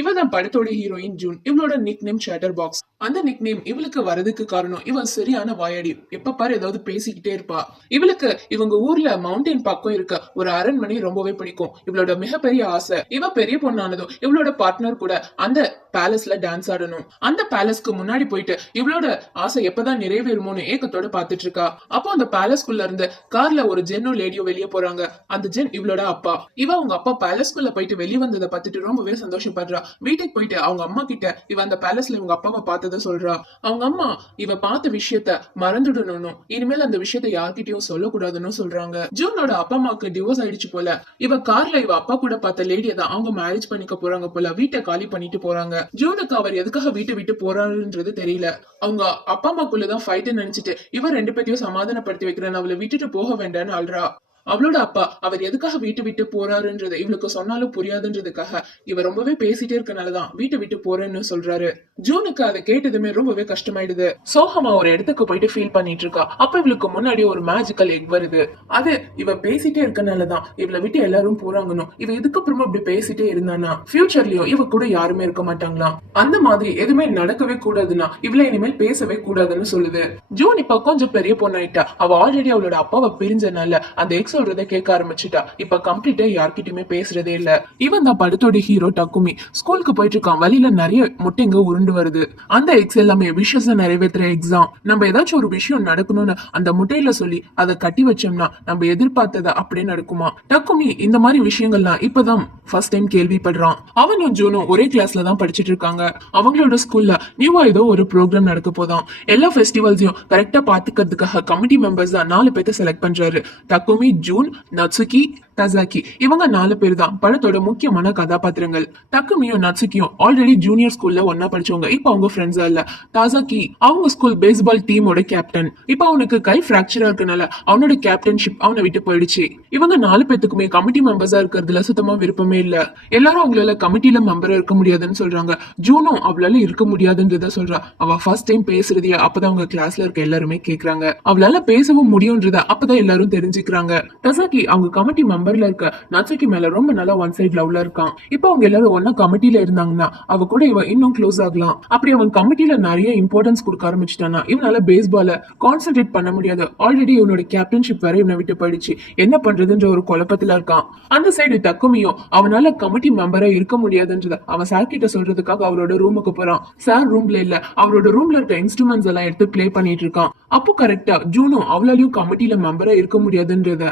இவ தான் படத்தோட ஹீரோயின் ஜூன். இவளோட நிக் நேம் ஷேட்டர் பாக்ஸ் அந்த நிக் நேம் இவளுக்கு வரதுக்கு காரணம் இவன் சரியான வாயாடி. எப்ப பாரு ஏதாவது பேசிக்கிட்டே இருப்பா. இவளுக்கு இவங்க ஊர்ல மவுண்டைன் பக்கம் இருக்க ஒரு அரண்மனை ரொம்பவே பிடிக்கும். இவளோட மிகப்பெரிய ஆசை இவ பெரிய பொண்ணானதும் இவளோட பார்ட்னர் கூட அந்த பேலஸ்ல டான்ஸ் ஆடணும். அந்த பேலஸ்க்கு முன்னாடி போயிட்டு இவளோட ஆசை எப்பதான் நிறைவேறுமோன்னு ஏக்கத்தோட பாத்துட்டு இருக்கா. அப்போ அந்த பேலஸ்குள்ள இருந்து கார்ல ஒரு ஜென்னோ லேடியோ வெளியே போறாங்க. அந்த ஜென் இவளோட அப்பா. இவ அவங்க அப்பா பேலஸ்குள்ள போயிட்டு வெளியே வந்ததை பார்த்துட்டு ரொம்பவே சந்தோஷப்படுறா. வீட்டுக்கு போயிட்டு அவங்க அம்மா கிட்ட இவ அந்த பேலஸ்ல இவங்க அப்பாவை பார்த்ததை சொல்றா. அவங்க அம்மா இவ பார்த்த விஷயத்த மறந்துடணும் இனிமேல் அந்த விஷயத்த யார்கிட்டயும் சொல்லக்கூடாதுன்னு சொல்றாங்க. ஜூனோட அப்பா அம்மாக்கு டிவோர்ஸ் ஆயிடுச்சு போல. இவ கார்ல இவ அப்பா கூட பார்த்த லேடியை தான் அவங்க மேரேஜ் பண்ணிக்க போறாங்க போல. வீட்டை காலி பண்ணிட்டு போறாங்க. ஜூனுக்கு அவர் எதுக்காக வீட்டை விட்டு போறாருன்றது தெரியல. அவங்க அப்பா அம்மாக்குள்ளதான் ஃபைட்டு நினைச்சிட்டு இவ ரெண்டு பேத்தையும் சமாதானப்படுத்தி வைக்கிறேன். அவளை விட்டுட்டு போக வேண்டாம்னு ஆள்றா அவளோட அப்பா அவர் எதுக்காக வீட்டை விட்டு போறாருன்றது இவளுக்கு சொன்னாலும் புரியாதுன்றதுக்காக இவ ரொம்பவே பேசிட்டே இருக்கனாலதான் வீட்டை விட்டு போறேன்னு சொல்றாரு. ஜூனுக்கு அதை கேட்டதுமே ரொம்பவே கஷ்டமாயிடுது. சோகமா ஒரு இடத்துக்கு போயிட்டு ஃபீல் பண்ணிட்டு இருக்கா. அப்ப இவளுக்கு முன்னாடி ஒரு மேஜிக்கல் எக் வருது. அது இவ பேசிட்டே இருக்கனாலதான் இவளை விட்டு எல்லாரும் போறாங்கன்னு இவ இதுக்கப்புறமா இப்படி பேசிட்டே இருந்தானா? ஃபியூச்சர்லயும் இவ கூட யாருமே இருக்க மாட்டாங்களாம் அந்த மாதிரி எதுவுமே நடக்கவே கூடாதுன்னா இவளை இனிமேல் பேசவே கூடாதுன்னு சொல்லுது. ஜூன் இப்ப கொஞ்சம் பெரிய பொண்ணாயிட்டா. அவ ஆல்ரெடி அவளோட அப்பாவை பிரிஞ்சனால அந்த எக்ஸ் சொல்றத கேட்க ஆரம்பிச்சிட்டா. இப்ப கம்ப்ளீட்டா யார்கிட்டயுமே பேசுறதே இல்ல. இவன் தான் படத்தோட ஹீரோ டக்குமி. ஸ்கூலுக்கு போயிட்டு இருக்கான். வழியில நிறைய முட்டைங்க உருண்டு வருது. அந்த எக்ஸ் எல்லாமே விஷஸ் நிறைவேற்றுற எக்ஸாம் நம்ம ஏதாச்சும் ஒரு விஷயம் நடக்கணும்னு அந்த முட்டையில சொல்லி அதை கட்டி வச்சோம்னா நம்ம எதிர்பார்த்ததை அப்படியே நடக்குமா? டக்குமி இந்த மாதிரி விஷயங்கள்லாம் இப்பதான் ஃபர்ஸ்ட் டைம் கேள்விப்படுறான். அவனும் ஜூனும் ஒரே கிளாஸ்ல தான் படிச்சிட்டு இருக்காங்க. அவங்களோட ஸ்கூல்ல நியூவா ஏதோ ஒரு ப்ரோக்ராம் நடக்க போதான். எல்லா ஃபெஸ்டிவல்ஸையும் கரெக்டா பாத்துக்கிறதுக்காக கமிட்டி மெம்பர்ஸ் தான் நாலு பேர்த்த செலக்ட் பண்றாரு. டக்குமி ஜூன் நட்சுகி தசாக்கி இவங்க நாலு பேர் தான். படத்தோட முக்கியமான கதாபாத்திரங்கள். டக்குமியும் நட்சுக்கியும் ஆல்ரெடி ஜூனியர் ஸ்கூல்ல ஒன்னா படிச்சவங்க. இப்ப அவங்க ஃப்ரெண்ட்ஸா இல்ல. தாசாக்கி அவங்க ஸ்கூல் பேஸ்பால் டீமோட கேப்டன் இப்ப அவனுக்கு கை பிராக்சரா இருக்கனால அவனோட கேப்டன்ஷிப் அவனை விட்டு போயிடுச்சு. இவங்க நாலு பேத்துக்குமே கமிட்டி மெம்பர்ஸா இருக்கிறதுல சுத்தமா விருப்பமே இல்ல. எல்லாரும் அவங்களால கமிட்டில மெம்பரா இருக்க முடியாதுன்னு சொல்றாங்க. ஜூனும் அவளால இருக்க முடியாதுன்றத சொல்றா. அவ ஃபர்ஸ்ட் டைம் பேசுறதையே அப்பதான் அவங்க கிளாஸ்ல இருக்க எல்லாருமே கேக்குறாங்க. அவளால பேசவும் முடியும்ன்றத அப்பதான் எல்லாரும் தெரிஞ்சுக்கிறாங்க. தசாக்கி அவங்க கமிட்டி மெம்பர் நம்பர்ல இருக்க நச்சுக்கு மேல ரொம்ப நல்லா ஒன் சைட் லவ்ல இருக்கான். இப்போ அவங்க எல்லாரும் ஒன்னா கமிட்டில இருந்தாங்கன்னா அவ கூட இவன் இன்னும் க்ளோஸ் ஆகலாம். அப்படி அவன் கமிட்டில நிறைய இம்பார்ட்டன்ஸ் கொடுக்க ஆரம்பிச்சிட்டானா இவனால பேஸ்பால கான்சென்ட்ரேட் பண்ண முடியாது. ஆல்ரெடி இவனோட கேப்டன்ஷிப் வேற இவனை விட்டு போயிடுச்சு. என்ன பண்றதுன்ற ஒரு குழப்பத்துல இருக்கான். அந்த சைடு தக்குமியும் அவனால கமிட்டி மெம்பரா இருக்க முடியாதுன்றத அவன் சார் கிட்ட சொல்றதுக்காக அவரோட ரூமுக்கு போறான். சார் ரூம்ல இல்ல அவரோட ரூம்ல இருக்க இன்ஸ்ட்ருமெண்ட்ஸ் எல்லாம் எடுத்து ப்ளே பண்ணிட்டு இருக்கான். அப்போ கரெக்டா ஜூனும் அவளாலையும் கமிட்டில மெம்பரா இருக்க முடியாதுன்றத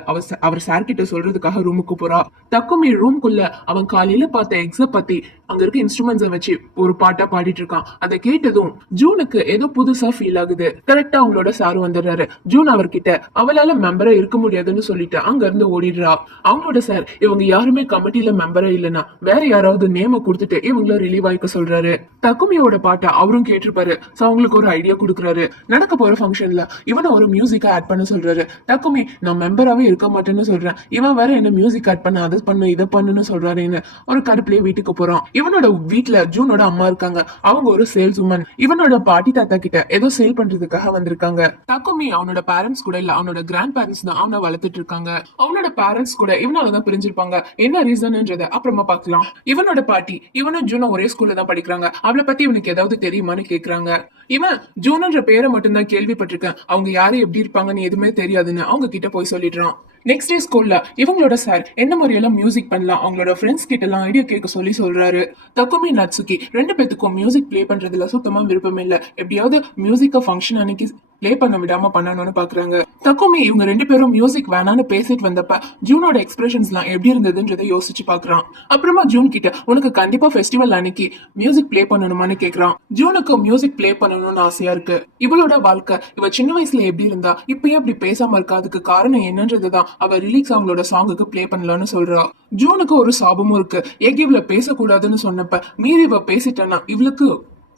அவர் சார் கிட்ட சொல்றதுக்காக ரூமுக்கு போறா. தக்குமி ரூம்குள்ள அவன் காலையில பார்த்த எக்ஸ பத்தி அங்க இருக்க இன்ஸ்ட்ருமெண்ட்ஸ வச்சு ஒரு பாட்டா பாடிட்டு இருக்கான். அதை கேட்டதும் ஜூனுக்கு ஏதோ புதுசா ஃபீல் ஆகுது. கரெக்டா அவங்களோட சார் வந்துடுறாரு. ஜூன் அவர்கிட்ட அவளால மெம்பரா இருக்க முடியாதுன்னு சொல்லிட்டு அங்க இருந்து ஓடிடுறா. அவங்களோட சார் இவங்க யாருமே கமிட்டில மெம்பரா இல்லைன்னா வேற யாராவது நேம கொடுத்துட்டு இவங்கள ரிலீவ் ஆயிக்க சொல்றாரு. தக்குமியோட பாட்டை அவரும் கேட்டிருப்பாரு. சோ அவங்களுக்கு ஒரு ஐடியா கொடுக்குறாரு. நடக்க போற ஃபங்க்ஷன்ல இவனை ஒரு மியூசிக்கா ஆட் பண்ண சொல்றாரு. டக்குமி நான் மெம்பராவே இருக்க மாட்டேன்னு சொல்றேன். இவன் வேற என்ன மியூசிக் கட் பண்ண அதை பண்ணு இதை பண்ணுன்னு சொல்றாருன்னு ஒரு கடுப்புலயே வீட்டுக்கு போறான் இவனோட வீட்ல ஜூனோட அம்மா இருக்காங்க. அவங்க ஒரு சேல்ஸ் உமன் இவனோட பாட்டி தாத்தா கிட்ட ஏதோ சேல் பண்றதுக்காக வந்திருக்காங்க. தக்குமி அவனோட பேரண்ட்ஸ் கூட இல்ல அவனோட கிராண்ட் பேரண்ட்ஸ் தான் அவனை வளர்த்துட்டு இருக்காங்க. அவனோட பேரண்ட்ஸ் கூட இவனாலதான் பிரிஞ்சிருப்பாங்க. என்ன ரீசன்ன்றத அப்புறமா பாக்கலாம் இவனோட பாட்டி இவனும் ஜூனும் ஒரே ஸ்கூல்ல தான் படிக்கிறாங்க. அவளை பத்தி இவனுக்கு ஏதாவது தெரியுமான்னு கேக்குறாங்க. இவன் ஜூனுன்ற பேரை மட்டும்தான் கேள்விப்பட்டிருக்கேன். அவங்க யாரு எப்படி இருப்பாங்கன்னு எதுவுமே தெரியாதுன்னு அவங்க கிட்ட போய் சொல்லிடுறான். நெக்ஸ்ட் டே ஸ்கூல்ல இவங்களோட சார் என்ன மாதிரியெல்லாம் மியூசிக் பண்ணலாம் அவங்களோட ஃப்ரெண்ட்ஸ் கிட்ட எல்லாம் ஐடியா கேட்க சொல்லி சொல்றாரு. தக்குமி நட்சுக்கி ரெண்டு பேத்துக்கும் மியூசிக் பிளே பண்றதுல சுத்தமா விருப்பம் இல்ல. எப்படியாவது மியூசிக்க ஃபங்க்ஷன் அன்னைக்கு ப்ளே பண்ண விடாம பண்ணணும்னு பாக்குறாங்க. தக்குமே இவங்க ரெண்டு பேரும் மியூசிக் வேணான்னு பேசிட்டு வந்தப்ப ஜூனோட எக்ஸ்பிரஷன்ஸ்லாம் எப்படி இருந்ததுன்றதை யோசிச்சு பாக்குறான். அப்புறமா ஜூன் கிட்ட உனக்கு கண்டிப்பா ஃபெஸ்டிவல் அன்னைக்கு மியூசிக் ப்ளே பண்ணணுமான்னு கேக்குறான். ஜூனுக்கு மியூசிக் ப்ளே பண்ணணும்னு ஆசையா இருக்கு. இவளோட வாழ்க்கை இவ சின்ன வயசுல எப்படி இருந்தா இப்பயே அப்படி பேசாம இருக்கா? அதுக்கு காரணம் என்னன்றதுதான் அவ ரிலீக்ஸ் அவங்களோட சாங்குக்கு ப்ளே பண்ணலாம்னு சொல்றா. ஜூனுக்கு ஒரு சாபமும் இருக்கு. எக் இவள பேசக்கூடாதுன்னு சொன்னப்ப மீறி இவ பேசிட்டேன்னா இவளுக்கு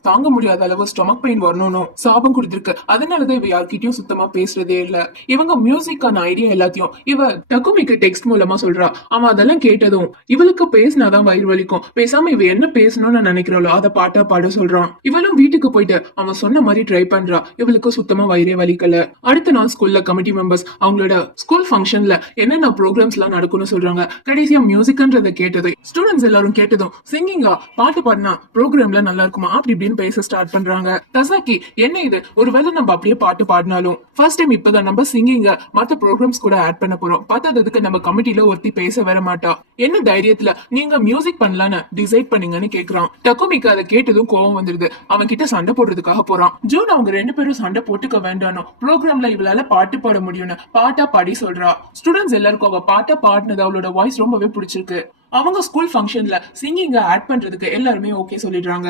தாங்க முடியாத அளவு ஸ்டொமக் பெயின் வரணும்னு சாபம் கொடுத்துருக்கு. அதனாலதான் இவ யார்கிட்டயும் சுத்தமா பேசுறதே இல்ல. இவங்க மியூசிக்கான ஐடியா எல்லாத்தையும் இவ டக்குமிக்கு டெக்ஸ்ட் மூலமா சொல்றா. அவன் அதெல்லாம் கேட்டதும் இவளுக்கு பேசினாதான் வயிறு வலிக்கும். பேசாம இவ என்ன பேசணும்னு நினைக்கிறாளோ அதை பாட்டா பாட சொல்றான். இவளும் வீட்டுக்கு போயிட்டு அவன் சொன்ன மாதிரி ட்ரை பண்றா. இவளுக்கு சுத்தமா வயிறே வலிக்கல. அடுத்த நாள் ஸ்கூல்ல கமிட்டி மெம்பர்ஸ் அவங்களோட ஸ்கூல் ஃபங்க்ஷன்ல என்னென்ன ப்ரோக்ராம்ஸ் எல்லாம் நடக்கும்னு சொல்றாங்க. கடைசியா மியூசிக்ன்றத கேட்டது. ஸ்டூடெண்ட்ஸ் எல்லாரும் கேட்டதும் சிங்கிங்கா பாட்டு பாடினா ப்ரோக்ராம்ல நல்லா இருக்குமா? அப்படி இப்படின்னு பேச ஸ்டார்ட் பண்றாங்க. தசாக்கி என்ன இது? ஒருவேளை நம்ம அப்படியே பாட்டு பாடினாலும். ஃபர்ஸ்ட் டைம் இப்பதான் நம்ம சிங்கிங்க மத்த ப்ரோக்ராம்ஸ் கூட ஆட் பண்ண போறோம். பத்தாததுக்கு நம்ம கமிட்டில ஒருத்தி பேச வர மாட்டா. என்ன தைரியத்துல? நீங்க மியூசிக் பண்ணலான்னு டிசைட் பண்ணீங்கன்னு கேக்குறான். டக்குமிக்கு அதை கேட்டதும் கோவம் வந்துருது. அவன் கிட்ட சண்டை போடுறதுக்காக போறான். ஜூன் அவங்க ரெண்டு பேரும் சண்டை போட்டுக்க வேண்டானோ ப்ரோக்ராம்ல இவளால பாட்டு பாட முடியும்னு பாட்டா பாடி சொல்றா. ஸ்டூடெண்ட்ஸ் எல்லாருக்கும் அவ பாட்டா பாடினது அவளோட வாய்ஸ் ரொம்பவே பிடிச்சிருக்கு. அவங்க ஸ்கூல் ஃபங்க்ஷன்ல சிங்கிங்க ஆட் பண்றதுக்கு எல்லாருமே ஓகே சொல்லிடுறாங்க.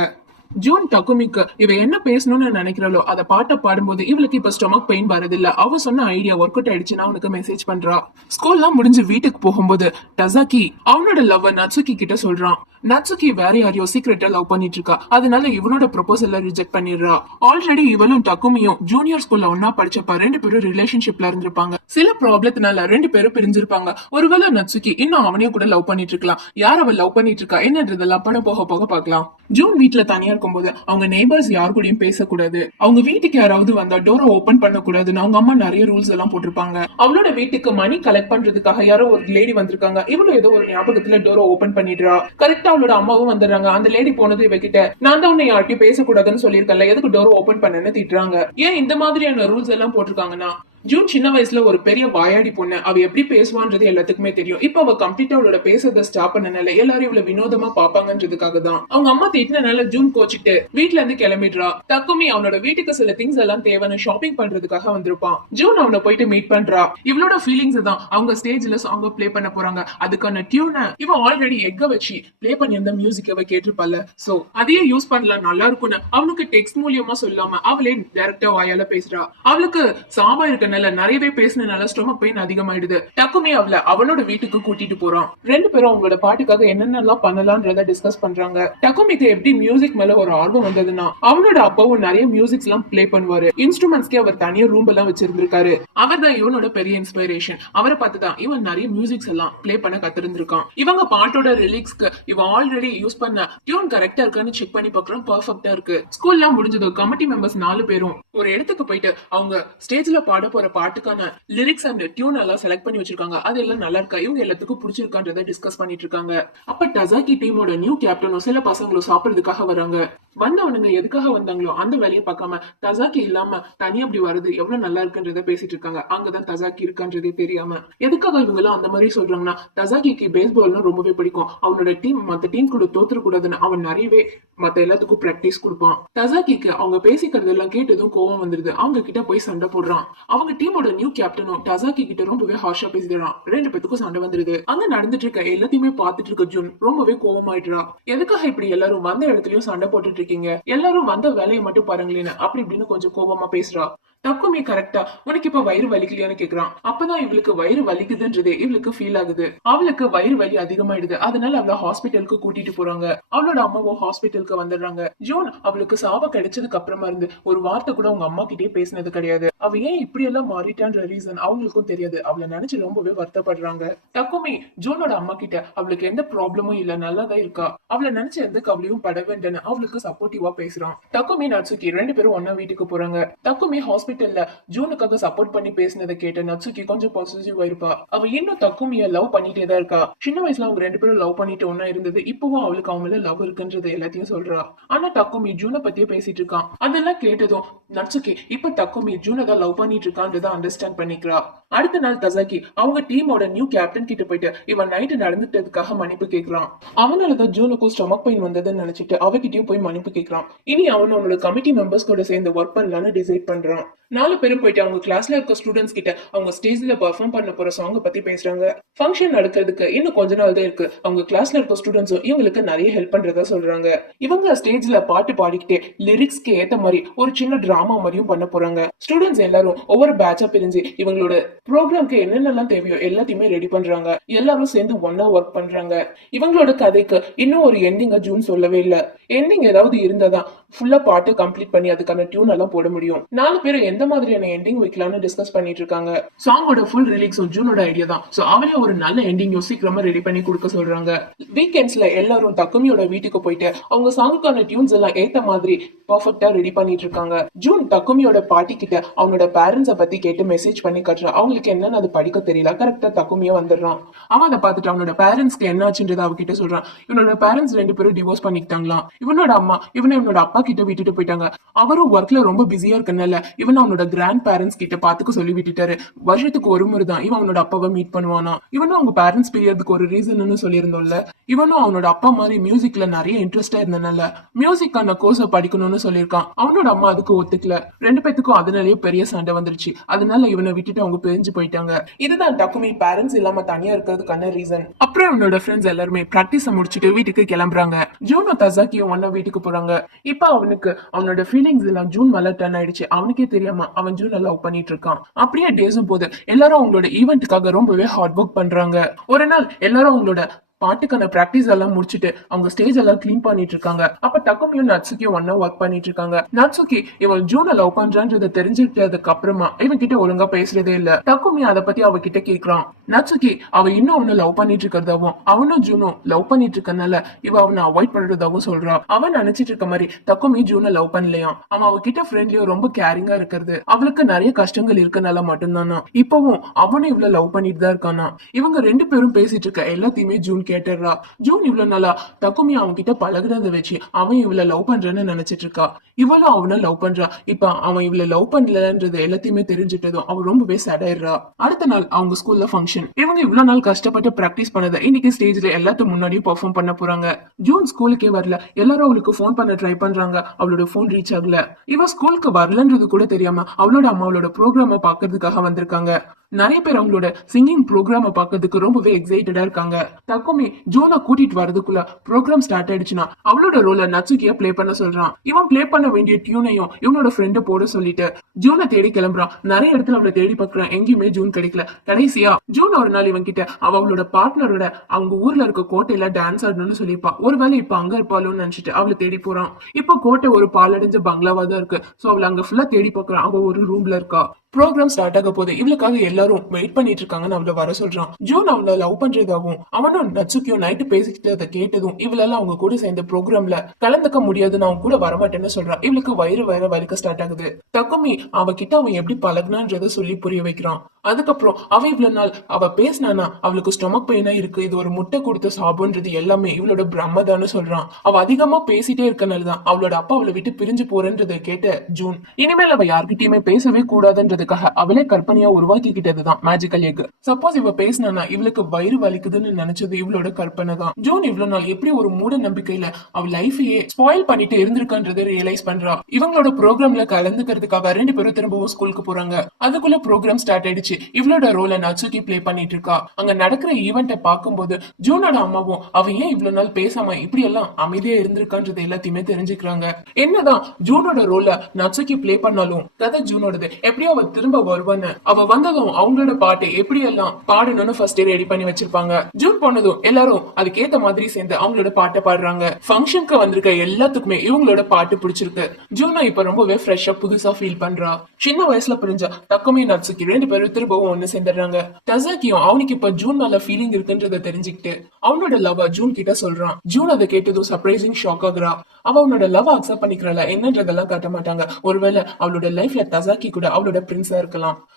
ஜூன் டக்குமிக்கு இவ என்ன பேசணும்னு நினைக்கிறாளோ அத பாட்டை பாடும்போது இவளுக்கு இப்ப ஸ்டொமக் பெயின் வரதில்ல அவ சொன்ன ஐடியா ஒர்க் அவுட் ஆயிடுச்சுன்னா அவனுக்கு மெசேஜ் பண்றா. ஸ்கூல்லாம் முடிஞ்சு வீட்டுக்கு போகும்போது டசாக்கி அவனோட லவ்வர் நட்சுகி கிட்ட சொல்றான். நட்சுகி வேற யாரையோ சீக்கிரட்டா லவ் பண்ணிட்டு இருக்கா அதனால இவனோட ப்ரொபோசல்ல ரிஜெக்ட் பண்ணிடுறா. ஆல்ரெடி இவளும் டக்குமியும் ஜூனியர் ஸ்கூல்ல ஒன்னா படிச்சப்ப ரெண்டு பேரும் ரிலேஷன்ஷிப்ல இருந்திருப்பாங்க. சில ப்ராப்ளத்தினால ரெண்டு பேரும் பிரிஞ்சிருப்பாங்க. ஒருவேளை நட்சுகி இன்னும் அவனையும் கூட லவ் பண்ணிட்டு இருக்கலாம் யார் அவள் லவ் பண்ணிட்டு இருக்கா என்னன்றதெல்லாம் படம் போக போக பார்க்கலாம். ஜூன் வீட்ல தனியா இருக்கும்போது அவங்க நெய்பர்ஸ் யார் கூடயும் பேசக்கூடாது. அவங்க வீட்டுக்கு யாராவது வந்தா டோரை ஓபன் பண்ணக்கூடாதுன்னு அவங்க அம்மா நிறைய ரூல்ஸ் எல்லாம் போட்டிருப்பாங்க. அவளோட வீட்டுக்கு மணி கலெக்ட் பண்றதுக்காக யாரோ ஒரு லேடி வந்திருக்காங்க. இவளும் ஏதோ ஒரு ஞாபகத்துல டோரை ஓபன் பண்ணிடுறா. கரெக்டா அவளோட அம்மாவும் வந்துடுறாங்க. அந்த லேடி போனது இவகிட்ட நான் தான் உன்னை யார்ட்டையும் பேசக்கூடாதுன்னு சொல்லியிருக்கல எதுக்கு டோர் ஓபன் பண்ணேன்னு திட்டுறாங்க. ஏன் இந்த மாதிரியான ரூல்ஸ் எல்லாம் போட்டிருக்காங்கன்னா? ஜூன் சின்ன வயசுல ஒரு பெரிய வாயாடி பொண்ணு. அவ எப்படி பேசுவான்றது எல்லாத்துக்குமே தெரியும். இப்ப அவ கம்ப்ளீட்டா அவளோட பேசுறத ஸ்டாப் பண்ணனால எல்லாரும் இவ்வளவு வினோதமா பாப்பாங்கன்றதுக்காக தான். அவங்க அம்மா திட்டினால ஜூன் கோச்சிட்டு வீட்ல இருந்து கிளம்பிடுறா. தக்குமி அவனோட வீட்டுக்கு சில திங்ஸ் எல்லாம் தேவைன்னு ஷாப்பிங் பண்றதுக்காக வந்திருப்பான். ஜூன் அவனை போயிட்டு மீட் பண்றா. இவளோட ஃபீலிங்ஸ் தான். அவங்க ஸ்டேஜ்ல சாங்க பிளே பண்ண போறாங்க. அதுக்கான டியூனை இவன் ஆல்ரெடி எக்க வச்சு ப்ளே பண்ணியிருந்த மியூசிக் அவ கேட்டிருப்பால சோ அதையே யூஸ் பண்ணலாம். நல்லா இருக்கும்னு அவனுக்கு டெக்ஸ்ட் மூலியமா சொல்லாம அவளே டைரக்டா வாயால பேசுறா. அவளுக்கு சாபம் இருக்கனால நிறையவே பேசினால ஸ்டொமக் பெயின் அதிகமாயிடுது. டக்குமே அவள அவனோட வீட்டுக்கு கூட்டிட்டு போறான். ரெண்டு பேரும் அவங்களோட பாட்டுக்காக என்னென்னலாம் பண்ணலாம்ன்றத டிஸ்கஸ் பண்றாங்க. டக்குமிக்கு எப்படி மியூசிக் மேல ஒரு ஆர்வம் வந்ததுன்னா அவனோட அப்பாவும் நிறைய மியூசிக்ஸ் எல்லாம் பிளே பண்ணுவாரு. இன்ஸ்ட்ருமெண்ட்ஸ்க்கே அவர் தனியா ரூம் எல்லாம் வச்சிருந்திருக்காரு. அவர் தான் இவனோட பெரிய இன்ஸ்பிரேஷன் அவரை பார்த்துதான் இவன் நிறைய மியூசிக்ஸ் எல்லாம் பிளே பண்ண கத்திருந்திருக்கான். இவங்க பாட்டோட ரிலீக்ஸ்க்கு இவன் ஆல்ரெடி யூஸ் பண்ண டியூன் கரெக்டா இருக்கான்னு செக் பண்ணி பாக்குறோம். பர்ஃபெக்டா இருக்கு. ஸ்கூல்லாம் முடிஞ்சது கமிட்டி மெம்பர்ஸ் நாலு பேரும் ஒரு இடத்துக்கு போயிட்டு அவங்க ஸ்டேஜ்ல பாட போற போற பாட்டுக்கான லிரிக்ஸ் அண்ட் டியூன் எல்லாம் செலக்ட் பண்ணி வச்சிருக்காங்க. அது எல்லாம் நல்லா இருக்கா? இவங்க எல்லாத்துக்கும் பிடிச்சிருக்கான்றத டிஸ்கஸ் பண்ணிட்டு இருக்காங்க. அப்ப டசாக்கி டீமோட நியூ கேப்டனும் சில பசங்களும் சாப்பிடுறதுக்காக வராங்க. வந்தவனுங்க எதுக்காக வந்தாங்களோ அந்த வேலையை பார்க்காம தசாக்கி இல்லாம தனி அப்படி வருது எவ்வளவு நல்லா இருக்குன்றத பேசிட்டு இருக்காங்க. அங்கதான் தசாக்கி இருக்கான்றதே தெரியாம. எதுக்காக இவங்க எல்லாம் அந்த மாதிரி சொல்றாங்கன்னா தசாக்கிக்கு பேஸ்பால்னா ரொம்பவே பிடிக்கும். அவனோட டீம் மத்த டீம் கூட தோத்துற கூடாதுன்னு அவன் நிறையவே மத்த எல்லாத்துக்கும் பிராக்டிஸ் கொடுப்பான். தசாக்கிக்கு அவங்க பேசிக்கிறது எல்லாம் கேட்டதும் கோவம் வந்துருது. அவங்க கிட்ட போய் சண்டை போடுறான். அவங்க டீமோட நியூ கேப்டனும் டசாக்கி கிட்ட ரொம்பவே ஹார்ஷா பேசிடுறான். ரெண்டு பேத்துக்கும் சண்டை வந்துருது. அங்க நடந்துட்டு இருக்க எல்லாத்தையுமே பாத்துட்டு இருக்க ஜூன் ரொம்பவே கோவமாயிடுறா. எதுக்காக இப்படி எல்லாரும் வந்த இடத்துலயும் சண்டை போட்டுட்டு இருக்கீங்க? எல்லாரும் வந்த வேலையை மட்டும் பாருங்களேன்னு அப்படி இப்படின்னு கொஞ்சம் கோவமா பேசுறா. டக்குமே கரெக்டா உனக்கு இப்ப வயிறு வலிக்கலையான்னு கேக்குறான். அப்பதான் இவளுக்கு வயிறு வலிக்குதுன்றதே இவளுக்கு ஃபீல் ஆகுது. அவளுக்கு வயிறு வலி அதிகமாயிடுது. அதனால அவள ஹாஸ்பிட்டலுக்கு கூட்டிட்டு போறாங்க. அவளோட அம்மாவும் ஹாஸ்பிட்டலுக்கு வந்துடுறாங்க. ஜூன் அவளுக்கு சாபம் கிடைச்சதுக்கு அப்புறமா இருந்து ஒரு வார்த்தை கூட அவங்க அம்மா கிட்டே பேசினது கிடையாது. அவ ஏன் இப்படி எல்லாம் மாறிட்டான்ற ரீசன் அவங்களுக்கும் தெரியாது. அவளை நினைச்சு ரொம்பவே வருத்தப்படுறாங்க. டக்குமே ஜூனோட அம்மா கிட்ட அவளுக்கு எந்த ப்ராப்ளமும் இல்ல. நல்லாதான் இருக்கா. அவளை நினைச்சு எந்த கவலையும் பட வேண்டாம்னு அவளுக்கு சப்போர்ட்டிவா பேசுறான். டக்குமே நட்சுக்கி ரெண்டு பேரும் ஒன்னா வீட்டுக்கு போறாங்க. டக்குமே ஹாஸ்பிட்டல்ல ஜூனுக்காக சப்போர்ட் பண்ணி பேசினதை கேட்ட நட்சுக்கி கொஞ்சம் பாசிட்டிவா இருப்பா. அவ இன்னும் தக்குமிய லவ் பண்ணிட்டே தான் இருக்கா. சின்ன வயசுல அவங்க ரெண்டு பேரும் லவ் பண்ணிட்டு ஒன்னா இருந்தது இப்பவும் அவளுக்கு அவங்க மேல லவ் இருக்குன்றது எல்லாத்தையும் சொல்றா. ஆனா டக்குமி ஜூனை பத்தியே பேசிட்டு இருக்கான் அதெல்லாம் கேட்டதும் நட்சுக்கி இப்ப டக்குமி ஜூனை தான் லவ் பண்ணிட்டு இருக்கான்றத அண்டர்ஸ்டாண்ட் பண்ணிக்கிறா. அடுத்த நாள் தசாக்கி அவங்க டீமோட நியூ கேப்டன் கிட்ட போயிட்டு இவன் நைட்டு நடந்துட்டதுக்காக மன்னிப்பு கேக்குறான். அவனாலதான் ஜூனுக்கும் ஸ்டொமக் பெயின் வந்ததுன்னு நினைச்சிட்டு அவகிட்டயும் போய் மன்னிப்பு கேட்கிறான் இனி அவன் அவனோட கமிட்டி மெம்பர்ஸ் கூட சேர்ந்து ஒர்க் பண்ணலான்னு டிசைட் பண்றான். நாலு பேரும் போயிட்டு அவங்க கிளாஸ்ல இருக்க ஸ்டூடெண்ட்ஸ் கிட்ட அவங்க ஸ்டேஜ்ல பெர்ஃபார்ம் பண்ண போற சாங்க பத்தி பேசுறாங்க. ஃபங்க்ஷன் நடக்கிறதுக்கு இன்னும் கொஞ்ச நாள் தான் இருக்கு. அவங்க கிளாஸ்ல இருக்க ஸ்டூடெண்ட்ஸும் இவங்களுக்கு நிறைய ஹெல்ப் பண்றதா சொல்றாங்க. இவங்க ஸ்டேஜ்ல பாட்டு பாடிக்கிட்டே லிரிக்ஸ்க்கு ஏத்த மாதிரி ஒரு சின்ன டிராமா மாதிரியும் பண்ண போறாங்க. ஸ்டூடெண்ட்ஸ் எல்லாரும் ஒவ்வொரு பேட்சா பிரிஞ்சு இவங்களோட ப்ரோக்ராம்க்கு என்னென்னலாம் தேவையோ எல்லாத்தையுமே ரெடி பண்றாங்க. எல்லாரும் சேர்ந்து ஒன்னா ஒர்க் பண்றாங்க. இவங்களோட கதைக்கு இன்னும் ஒரு எண்டிங்க ஜூன் சொல்லவே இல்ல. எண்டிங் ஏதாவது இருந்தாதான் ஃபுல்லா பாட்டு கம்ப்ளீட் பண்ணி அதுக்கான டியூன் எல்லாம் போட முடியும். நாலு பேரும் எந்த மாதிரியான எண்டிங் வைக்கலாம்னு டிஸ்கஸ் பண்ணிட்டு இருக்காங்க. சாங்கோட ஃபுல் ரிலீக்ஸும் ஜூனோட ஐடியா தான். சோ அவளே ஒரு நல்ல எண்டிங் சீக்கிரமா ரெடி பண்ணி கொடுக்க சொல்றாங்க. வீக்கெண்ட்ஸ்ல எல்லாரும் தக்குமியோட வீட்டுக்கு போயிட்டு அவங்க சாங்குக்கான டியூன்ஸ் எல்லாம் ஏத்த மாதிரி பர்ஃபெக்டா ரெடி பண்ணிட்டு இருக்காங்க. ஜூன் தக்குமியோட பாட்டி கிட்ட அவனோட பேரண்ட்ஸை பத்தி கேட்டு மெசேஜ் பண்ணி கட்டுறான் அவங்களுக்கு என்னன்னு அது படிக்க தெரியல. கரெக்டா தக்குமியா வந்துடுறான். அவன் அதை பார்த்துட்டு அவனோட பேரண்ட்ஸ்க்கு என்ன ஆச்சுன்றது அவகிட்ட சொல்றான். இவனோட பேரண்ட்ஸ் ரெண்டு பேரும் டிவோர்ஸ் பண்ணிக்கிட்டாங்களாம். இவனோட அம்மா இவனை இவனோட அப்பா கிட்ட விட்டுட்டு போயிட்டாங்க. அவரும் ஒர்க்ல ரொம்ப பிஸியா இருக்கனால இவன் அவனோட கிராண்ட் பேரண்ட்ஸ் கிட்ட பாத்துக்க சொல்லி விட்டுட்டாரு. வருஷத்துக்கு ஒரு முறை தான் இவன் அவனோட அப்பாவை மீட் பண்ணுவானா. இவனும் அவங்க பேரண்ட்ஸ் பிரியறதுக்கு ஒரு ரீசன் சொல்லியிருந்தோம்ல. இவனும் அவனோட அப்பா மாதிரி மியூசிக்ல நிறைய இன்ட்ரெஸ்டா இருந்தனால மியூசிக்கான கோர்ஸை படிக்கணும்னு சொல்லியிருக்கான். அவனோட அம்மா அதுக்கு ஒத்துக்கல. ரெண்டு பேத்துக்கும் அதனாலயே பெரிய சண்டை வந்துருச்சு. அதனால இவனை விட்டுட்டு அவங்க பிரிஞ்சு போயிட்டாங்க. இதுதான் டக்குமி பேரண்ட்ஸ் இல்லாம தனியா இருக்கிறதுக்கான ரீசன் அப்புறம் அவனோட ஃப்ரெண்ட்ஸ் எல்லாருமே பிராக்டிஸ் முடிச்சுட்டு வீட்டுக்கு கிளம்புறாங்க. ஜூனோ தசாக்கியும் ஒன்னா வீட்டுக்கு போறாங்க. இப்ப அவனுக்கு அவனோட ஃபீலிங்ஸ் எல்லாம் ஜூன் மேல டர்ன் ஆயிடுச்சு. அவனுக்கே தெரியாம அவன் ஜூன் லவ் பண்ணிட்டு இருக்கான். அப்படியே டேஸும் போது எல்லாரும் அவங்களோட ஈவெண்ட்டுக்காக ரொம்பவே ஹார்ட் ஒர்க் பண்றாங்க. ஒரு நாள் எல்லாரும் அவங்களோட பாட்டுக்கான பிராக்டிஸ் எல்லாம் முடிச்சுட்டு அவங்க ஸ்டேஜ் எல்லாம் கிளீன் பண்ணிட்டு இருக்காங்க. அப்ப டக்குமியும் நட்சுக்கியும் ஒன்னா ஒர்க் பண்ணிட்டு இருக்காங்க. நட்சுக்கி இவன் ஜூன லவ் பண்றான்றத தெரிஞ்சுக்கிட்டதுக்கு அப்புறமா இவன் கிட்ட ஒழுங்கா பேசுறதே இல்ல. டக்குமி அதை பத்தி அவ கிட்ட கேக்குறான். நட்சுக்கி அவ இன்னும் அவனை லவ் பண்ணிட்டு இருக்கிறதாவும் அவனும் ஜூனும் லவ் பண்ணிட்டு இருக்கனால இவ அவனை அவாய்ட் பண்றதாவும் சொல்றான் அவன் நினைச்சிட்டு இருக்க மாதிரி டக்குமி ஜூனை லவ் பண்ணலையாம். அவன் அவகிட்ட ஃப்ரெண்ட்லியும் ரொம்ப கேரிங்கா இருக்கிறது. அவளுக்கு நிறைய கஷ்டங்கள் இருக்கனால மட்டும்தானா இப்பவும் அவனும் இவ்வளவு லவ் பண்ணிட்டு தான் இருக்கானா இவங்க ரெண்டு பேரும் பேசிட்டு இருக்க எல்லாத்தையுமே ஜூன் கேட்டுடுறா. ஜூன் இவ்வளவு நாளா தக்குமி அவன் கிட்ட பழகுறத வச்சு அவன் இவ்வளவு லவ் பண்றேன்னு நினைச்சிட்டு இருக்கா. இவளும் அவனை லவ் பண்றா. இப்ப அவன் இவளை லவ் பண்ணலன்றது எல்லாத்தையுமே தெரிஞ்சுட்டதும் அவன் ரொம்பவே சடாயிடுறா அடுத்த நாள் அவங்க ஸ்கூல்ல ஃபங்க்ஷன் இவங்க இவ்வளவு நாள் கஷ்டப்பட்டு பிராக்டிஸ் பண்ணதை இன்னைக்கு ஸ்டேஜ்ல எல்லாத்துக்கும் முன்னாடியும் பெர்ஃபார்ம் பண்ண போறாங்க. ஜூன் ஸ்கூலுக்கே வரல. எல்லாரும் அவளுக்கு ஃபோன் பண்ண ட்ரை பண்றாங்க. அவளோட ஃபோன் ரீச் ஆகல. இவ ஸ்கூலுக்கு வரலன்றது கூட தெரியாம அவளோட அம்மா அவளோட ப்ரோக்ராம பாக்குறதுக்காக வந்திருக்காங்க. நிறைய பேர் அவங்களோட சிங்கிங் ப்ரோக்ராம பாக்குறதுக்கு ரொம்பவே எக்ஸைட்டடா இருக்காங்க. தக்குமே ஜோனா கூட்டிட்டு வரதுக்குள்ள ப்ரோக்ராம் ஸ்டார்ட் ஆயிடுச்சுன்னா அவளோட ரோல நச்சுக்கியா ப்ளே பண்ண சொல்றான். இவன் ப்ளே பண்ண வேண்டிய டியூனையும் இவனோட ஃப்ரெண்டு போட சொல்லிட்டு ஜூனை தேடி கிளம்புறான். நிறைய இடத்துல அவளை தேடி பாக்குறான் எங்கேயுமே ஜூன் கிடைக்கல. கடைசியா ஜூன் ஒரு நாள் இவன் கிட்ட அவ அவளோட பார்ட்னரோட அவங்க ஊர்ல இருக்க கோட்டையில டான்ஸ் ஆடணும்னு சொல்லியிருப்பா. ஒருவேளை இப்ப அங்க இருப்பாளோன்னு நினைச்சிட்டு அவளை தேடி போறான். இப்போ கோட்டை ஒரு பாலடைஞ்ச பங்களாவா தான் இருக்கு. சோ அவளை அங்க ஃபுல்லா தேடி பாக்குறான் அவ ஒரு ரூம்ல இருக்கா. ப்ரோக்ராம் ஸ்டார்ட் ஆக போது இவளுக்காக எல்லாரும் வெயிட் பண்ணிட்டு இருக்காங்கன்னு அவளை வர சொல்றான். ஜூன் அவளை லவ் பண்றதாவும் அவனும் நச்சுக்கியும் நைட்டு பேசிக்கிட்டு அதை கேட்டதும் இவளெல்லாம் அவங்க கூட சேர்ந்த ப்ரோக்ராம்ல கலந்துக்க முடியாதுன்னு நான் கூட வரமாட்டேன்னு சொல்றான். இவளுக்கு வயிறு வயிறு வலிக்க ஸ்டார்ட் ஆகுது. தக்குமி அவகிட்ட அவன் எப்படி பழகுனான்றத சொல்லி புரிய வைக்கிறான். அதுக்கப்புறம் அவ இவ்வளவு நாள் அவ பேசினானா அவளுக்கு ஸ்டொமக் பெயினா இருக்கு. இது ஒரு முட்டை கொடுத்த சாபம்ன்றது எல்லாமே இவளோட பிரம்மதான்னு சொல்றான். அவ அதிகமா பேசிட்டே இருக்கனாலதான் அவளோட அப்பா அவளை விட்டு பிரிஞ்சு போறேன்றதை கேட்ட ஜூன் இனிமேல் அவ யார்கிட்டயுமே பேசவே பண்றதுக்காக அவளே கற்பனையா உருவாக்கிக்கிட்டதுதான் மேஜிக்கல் எக் சப்போஸ் இவ பேசினா இவளுக்கு வயிறு வலிக்குதுன்னு நினைச்சது இவளோட கற்பனை தான். ஜூன் இவ்வளவு நாள் எப்படி ஒரு மூட நம்பிக்கையில அவ லைஃபையே ஸ்பாயில் பண்ணிட்டு இருந்திருக்கான்றதை ரியலைஸ் பண்றா. இவங்களோட ப்ரோக்ராம்ல கலந்துக்கிறதுக்காக ரெண்டு பேரும் திரும்பவும் ஸ்கூலுக்கு போறாங்க. அதுக்குள்ள ப்ரோக்ராம் ஸ்டார்ட் ஆயிடுச்சு. இவளோட ரோல நச்சுக்கி ப்ளே பண்ணிட்டு இருக்கா. அங்க நடக்கிற ஈவெண்ட்டை பார்க்கும்போது ஜூனோட அம்மாவும் அவ ஏன் இவ்வளவு நாள் பேசாம இப்படி எல்லாம் அமைதியா இருந்திருக்கான்றது எல்லாத்தையுமே தெரிஞ்சுக்கிறாங்க. என்னதான் ஜூனோட ரோல நச்சுக்கி பிளே பண்ணாலும் கதை ஜூனோடது. எப்படியோ அவ திரும்ப வருவான்னு. அவ வந்ததும் அவங்களோட பாட்டு எப்படி எல்லாம் பாடணும்னு ஃபர்ஸ்ட் ரெடி பண்ணி வச்சிருப்பாங்க. ஜூன் போனதும் எல்லாரும் அதுக்கேத்த மாதிரி சேர்ந்து அவங்களோட பாட்டை பாடுறாங்க. ஃபங்க்ஷனுக்கு வந்திருக்க எல்லாத்துக்குமே இவங்களோட பாட்டு பிடிச்சிருக்கு. ஜூனா இப்ப ரொம்பவே ஃப்ரெஷ்ஷா புதுசா ஃபீல் பண்றா. சின்ன வயசுல புரிஞ்சா டக்குமே நட்சுக்கு ரெண்டு பேரும் திரும்பவும் ஒண்ணு சேர்ந்துடுறாங்க. டசாக்கியும் அவனுக்கு இப்ப ஜூன் மேல ஃபீலிங் இருக்குன்றத தெரிஞ்சுக்கிட்டு அவனோட லவ் ஜூன் கிட்ட சொல்றான். ஜூன் அதை கேட்டதும் சர்ப்ரைசிங் ஷாக் ஆகுறா. அவ அவனோட லவ் அக்செப்ட் பண்ணிக்கிறாளா என்னன்றதெல்லாம் காட்ட மாட்டாங்க. ஒருவேளை அவளோட லைஃப்ல தசாக்கி கூட அவளோட பிரின்ஸ் இருக்கலாம்